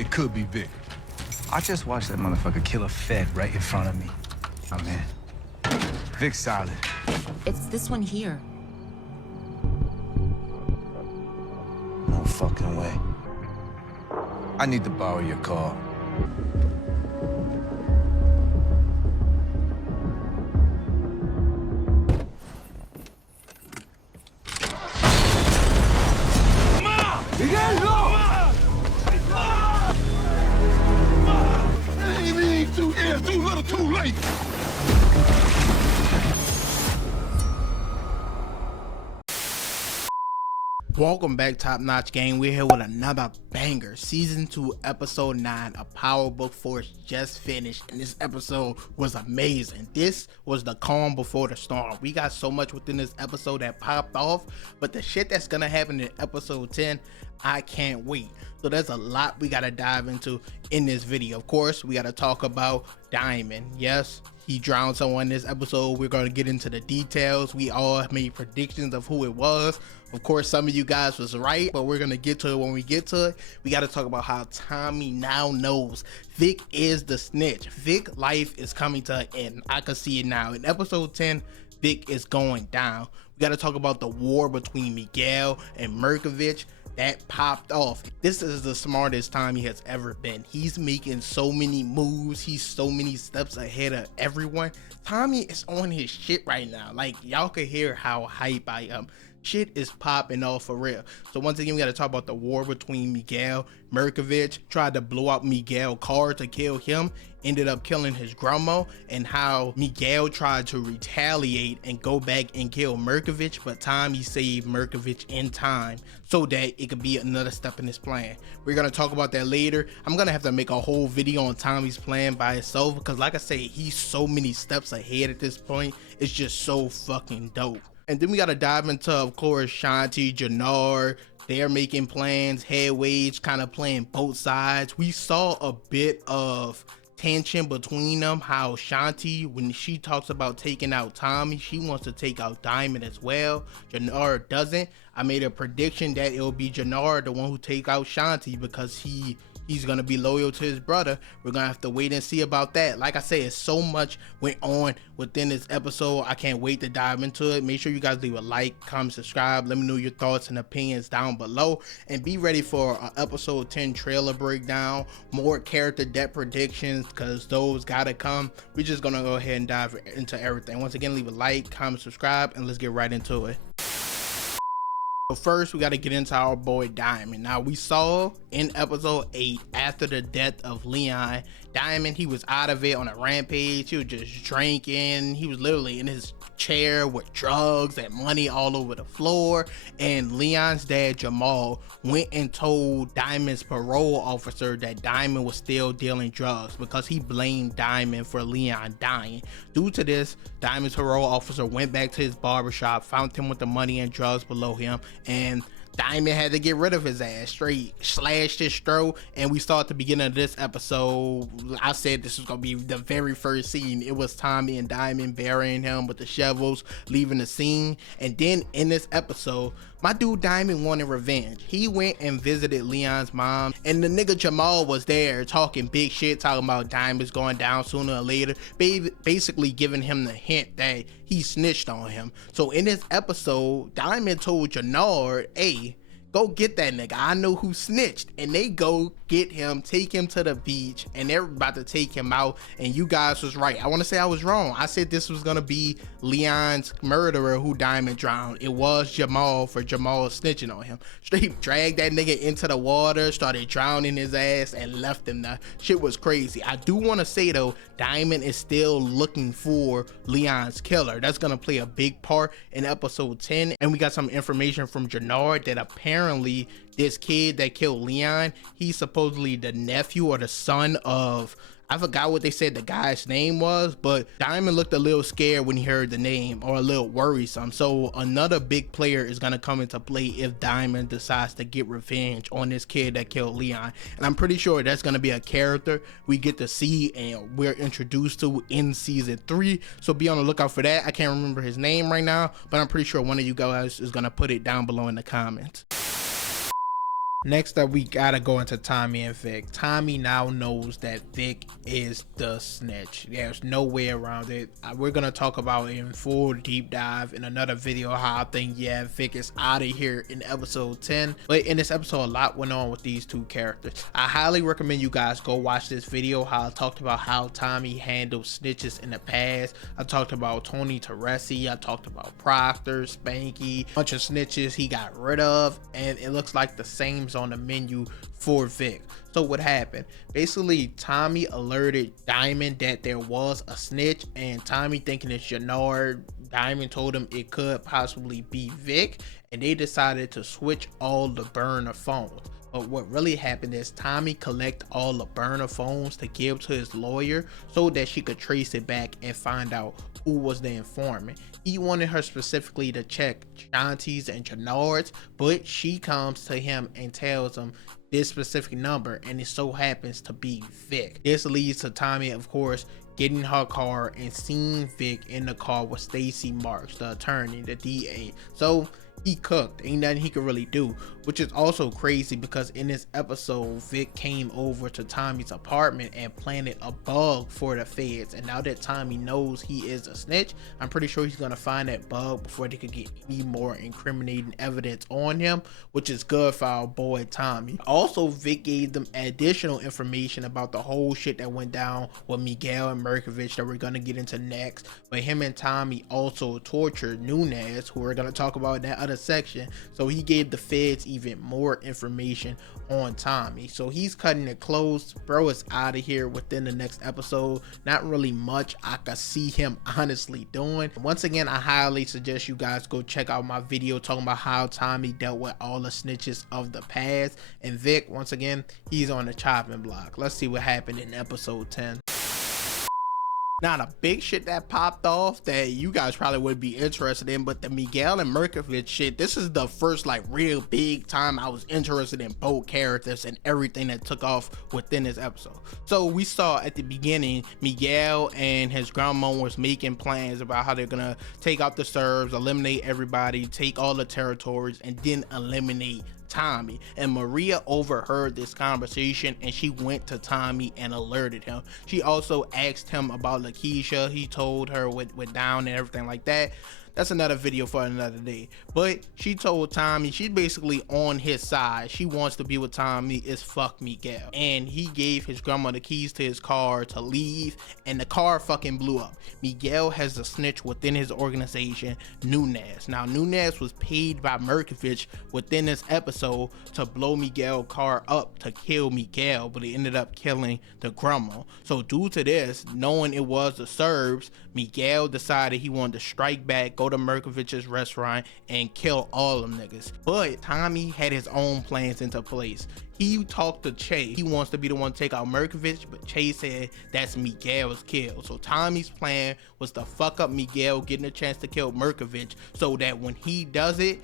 It could be Vic. I just watched that motherfucker kill a Fed right in front of me. Oh, man. Vic's solid. It's this one here. No fucking way. I need to borrow your car. Miguel, no! Too little, too late. Welcome back, Top Notch Gang. We're here with another banger. Season 2, Episode 9 of Power Book Force just finished, and this episode was amazing. This was the calm before the storm. We got so much within this episode that popped off, but the shit that's gonna happen in Episode 10, I can't wait. So there's a lot we gotta dive into in this video. Of course, we gotta talk about Diamond. Yes, he drowned someone in this episode. We're gonna get into the details. We all made predictions of who it was. Of course, some of you guys was right, but we're gonna get to it when we get to it. We gotta talk about how Tommy now knows Vic is the snitch. Vic life is coming to an end. I can see it now. In Episode 10, Vic is going down. We gotta talk about the war between Miguel and Mirkivic. That popped off. This is the smartest Tommy has ever been. He's making so many moves. He's so many steps ahead of everyone. Tommy is on his shit right now. Like, y'all can hear how hype I am. Shit is popping off for real. So once again, we got to talk about the war between Miguel. Mirkivic tried to blow out Miguel's car to kill him, ended up killing his grandma, and how Miguel tried to retaliate and go back and kill Mirkivic, but Tommy saved Mirkivic in time so that it could be another step in his plan. We're gonna talk about that later. I'm gonna have to make a whole video on Tommy's plan by itself because, like I say, he's so many steps ahead at this point. It's just so fucking dope. And then we got to dive into, of course, Shanti, Janard. They're making plans, headways, kind of playing both sides. We saw a bit of tension between them, how Shanti, when she talks about taking out Tommy, she wants to take out Diamond as well. Janard doesn't. I made a prediction that it'll be Janard, the one who take out Shanti, because he's gonna be loyal to his brother. We're gonna have to wait and see about that. Like I said, so much went on within this episode. I can't wait to dive into it. Make sure you guys leave a like, comment, subscribe. Let me know your thoughts and opinions down below, and be ready for an episode 10 trailer breakdown, more character depth predictions, because those gotta come. We're just gonna go ahead and dive into everything. Once again, leave a like, comment, subscribe, and let's get right into it. But first, we got to get into our boy Diamond. Now, we saw in episode 8, after the death of Leon, Diamond, he was out of it on a rampage. He was just drinking. He was literally in his chair with drugs and money all over the floor. And Leon's dad, Jamal, went and told Diamond's parole officer that Diamond was still dealing drugs because he blamed Diamond for Leon dying. Due to this, Diamond's parole officer went back to his barbershop, found him with the money and drugs below him, and Diamond had to get rid of his ass, straight slashed his throat. And we saw at the beginning of this episode, I said this was gonna be the very first scene. It was Tommy and Diamond burying him with the shovels, leaving the scene. And then in this episode, my dude Diamond wanted revenge. He went and visited Leon's mom, and the nigga Jamal was there talking big shit, talking about Diamond's going down sooner or later, basically giving him the hint that he snitched on him. So in this episode, Diamond told Janard, hey, go get that nigga. I know who snitched. And they go get him, take him to the beach, and they're about to take him out. And you guys was right. I want to say I was wrong. I said this was going to be Leon's murderer who Diamond drowned. It was Jamal for Jamal snitching on him. Straight dragged that nigga into the water, started drowning his ass, and left him there. Shit was crazy. I do want to say, though, Diamond is still looking for Leon's killer. That's going to play a big part in episode 10. And we got some information from Janard that apparently this kid that killed Leon, he's supposedly the nephew or the son of, I forgot what they said the guy's name was, but Diamond looked a little scared when he heard the name, or a little worrisome. So another big player is going to come into play if Diamond decides to get revenge on this kid that killed Leon. And I'm pretty sure that's going to be a character we get to see and we're introduced to in season 3. So be on the lookout for that. I can't remember his name right now, but I'm pretty sure one of you guys is going to put it down below in the comments. Next up, we gotta go into Tommy and Vic. Tommy now knows that Vic is the snitch. There's no way around it. We're gonna talk about it in full deep dive in another video, how I think, yeah, Vic is out of here in episode 10. But in this episode, a lot went on with these two characters. I highly recommend you guys go watch this video, how I talked about how Tommy handled snitches in the past. I talked about Tony Teresi. I talked about Proctor, Spanky, bunch of snitches he got rid of, and it looks like the same on the menu for Vic. So what happened? Basically, Tommy alerted Diamond that there was a snitch, and Tommy, thinking it's Janard, Diamond told him it could possibly be Vic, and they decided to switch all the burner phones. But what really happened is Tommy collect all the burner phones to give to his lawyer so that she could trace it back and find out who was the informant. He wanted her specifically to check Shanti's and Janard's, but she comes to him and tells him this specific number, and it so happens to be Vic. This leads to Tommy, of course, getting her car and seeing Vic in the car with Stacey Marks, the attorney, the DA. So he cooked. Ain't nothing he could really do, which is also crazy because in this episode, Vic came over to Tommy's apartment and planted a bug for the feds. And now that Tommy knows he is a snitch, I'm pretty sure he's gonna find that bug before they could get any more incriminating evidence on him, which is good for our boy Tommy. Also, Vic gave them additional information about the whole shit that went down with Miguel and Mirkivic that we're gonna get into next. But him and Tommy also tortured Nunez, who we're gonna talk about in that other section. So he gave the feds even more information on Tommy. So he's cutting it close. Bro is out of here within the next episode. Not really much I could see him honestly doing. Once again, I highly suggest you guys go check out my video talking about how Tommy dealt with all the snitches of the past. And Vic, once again, he's on the chopping block. Let's see what happened in episode 10. Now, the big shit that popped off that you guys probably would be interested in, but the Miguel and Mirkivic shit, this is the first like real big time I was interested in both characters and everything that took off within this episode. So we saw at the beginning, Miguel and his grandma was making plans about how they're gonna take out the Serbs, eliminate everybody, take all the territories, and then eliminate Tommy. And Maria overheard this conversation and she went to Tommy and alerted him. She also asked him about Lakeisha. He told her what went down and everything like that. That's another video for another day. But she told Tommy she's basically on his side. She wants to be with Tommy is fuck Miguel. And he gave his grandma the keys to his car to leave, and the car fucking blew up. Miguel has a snitch within his organization, Nunez. Now, Nunez was paid by Mirkivic within this episode to blow Miguel's car up to kill Miguel, but it ended up killing the grandma. So due to this, knowing it was the Serbs, Miguel decided he wanted to strike back, go to Mirkivic's restaurant and kill all them niggas. But Tommy had his own plans into place. He talked to Che. He wants to be the one to take out Mirkivic, but Che said that's Miguel's kill. So Tommy's plan was to fuck up Miguel, getting a chance to kill Mirkivic, so that when he does it,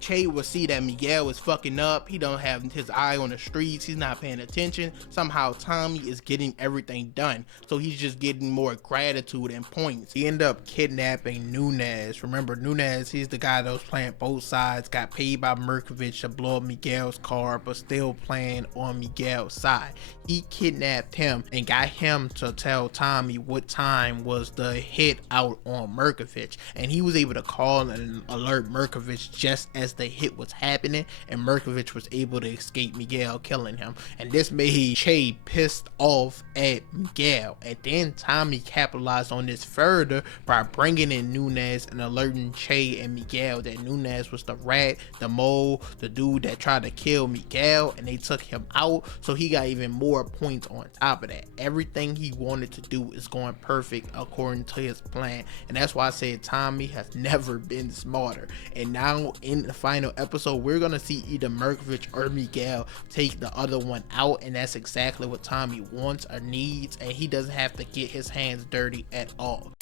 Che will see that Miguel is fucking up. He don't have his eye on the streets. He's not paying attention. Somehow Tommy is getting everything done. So he's just getting more gratitude and points. He ended up kidnapping Nunez. Remember, Nunez, he's the guy that was playing both sides, got paid by Mirkivic to blow up Miguel's car, but still playing on Miguel's side. He kidnapped him and got him to tell Tommy what time was the hit out on Mirkivic. And he was able to call and alert Mirkivic just as the hit was happening, and Mirkivic was able to escape Miguel killing him. And this made Che pissed off at Miguel. And then Tommy capitalized on this further by bringing in Nunez and alerting Che and Miguel that Nunez was the rat, the mole, the dude that tried to kill Miguel, and they took him out. So he got even more points on top of that. Everything he wanted to do is going perfect according to his plan, and that's why I said Tommy has never been smarter. And now in the final episode, we're gonna see either Mirkivic or Miguel take the other one out, and that's exactly what Tommy wants or needs, and he doesn't have to get his hands dirty at all.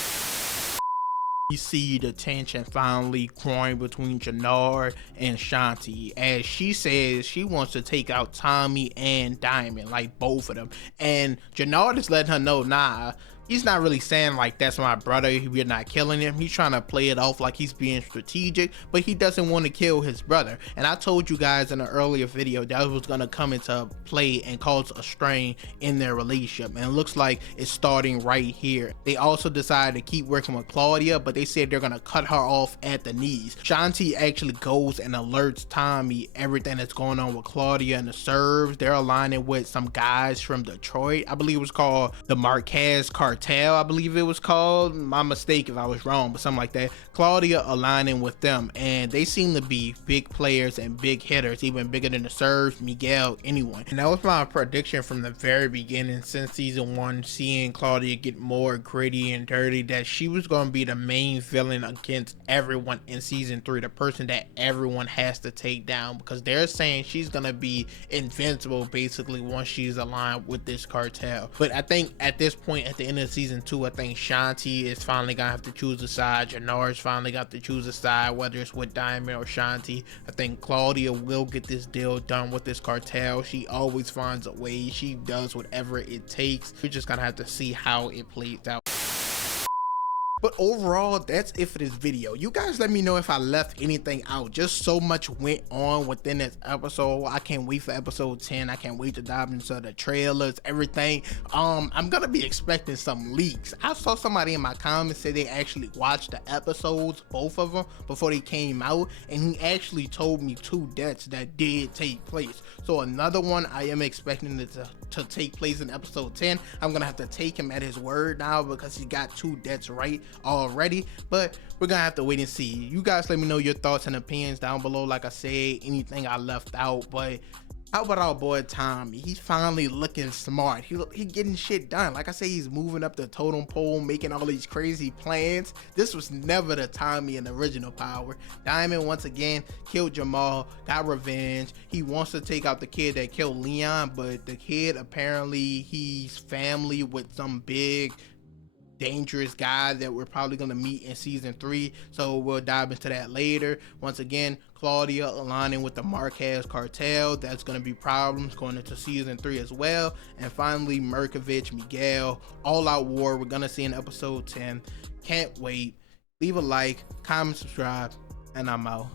We see the tension finally growing between Janard and Shanti, as she says she wants to take out Tommy and Diamond, like both of them. And Janard is letting her know, nah, he's not really saying like that's my brother, we're not killing him. He's trying to play it off like he's being strategic, but he doesn't want to kill his brother. And I told you guys in an earlier video that was going to come into play and cause a strain in their relationship, and it looks like it's starting right here. They also decided to keep working with Claudia, but they said they're going to cut her off at the knees. Shanti actually goes and alerts Tommy everything that's going on with Claudia and the Serves. They're aligning with some guys from Detroit. I believe it was called the Marquez Cartel, I believe it was called. My mistake if I was wrong, but something like that. Claudia aligning with them, and they seem to be big players and big hitters, even bigger than the Serves, Miguel, anyone. And that was my prediction from the very beginning, since season 1, seeing Claudia get more gritty and dirty, that she was going to be the main villain against everyone in season 3, the person that everyone has to take down, because they're saying she's going to be invincible basically once she's aligned with this cartel. But I think at this point, at the end of season 2, I think Shanti is finally gonna have to choose a side. Janard's finally got to choose a side, whether it's with Diamond or Shanti. I think Claudia will get this deal done with this cartel. She always finds a way. She does whatever it takes. We're just gonna have to see how it plays out. But overall, that's it for this video. You guys let me know if I left anything out. Just so much went on within this episode. I can't wait for episode 10. I can't wait to dive into the trailers, everything. I'm gonna be expecting some leaks. I saw somebody in my comments say they actually watched the episodes, both of them, before they came out, and he actually told me 2 deaths that did take place. So another one I am expecting it to take place in episode 10. I'm gonna have to take him at his word now because he got 2 deaths right already, but we're gonna have to wait and see. You guys let me know your thoughts and opinions down below. Like I said, anything I left out. But how about our boy Tommy? He's finally looking smart. He getting shit done. Like I say, he's moving up the totem pole, making all these crazy plans. This was never the Tommy in the original Power. Diamond once again killed Jamal, got revenge. He wants to take out the kid that killed Leon, but the kid apparently he's family with some big dangerous guy that we're probably going to meet in season 3, so we'll dive into that later. Once again, Claudia aligning with the Marquez cartel. That's going to be problems going into season 3 as well. And finally, Mirkivic, Miguel, all out war we're going to see in episode 10. Can't wait. Leave a like, comment, subscribe, and I'm out.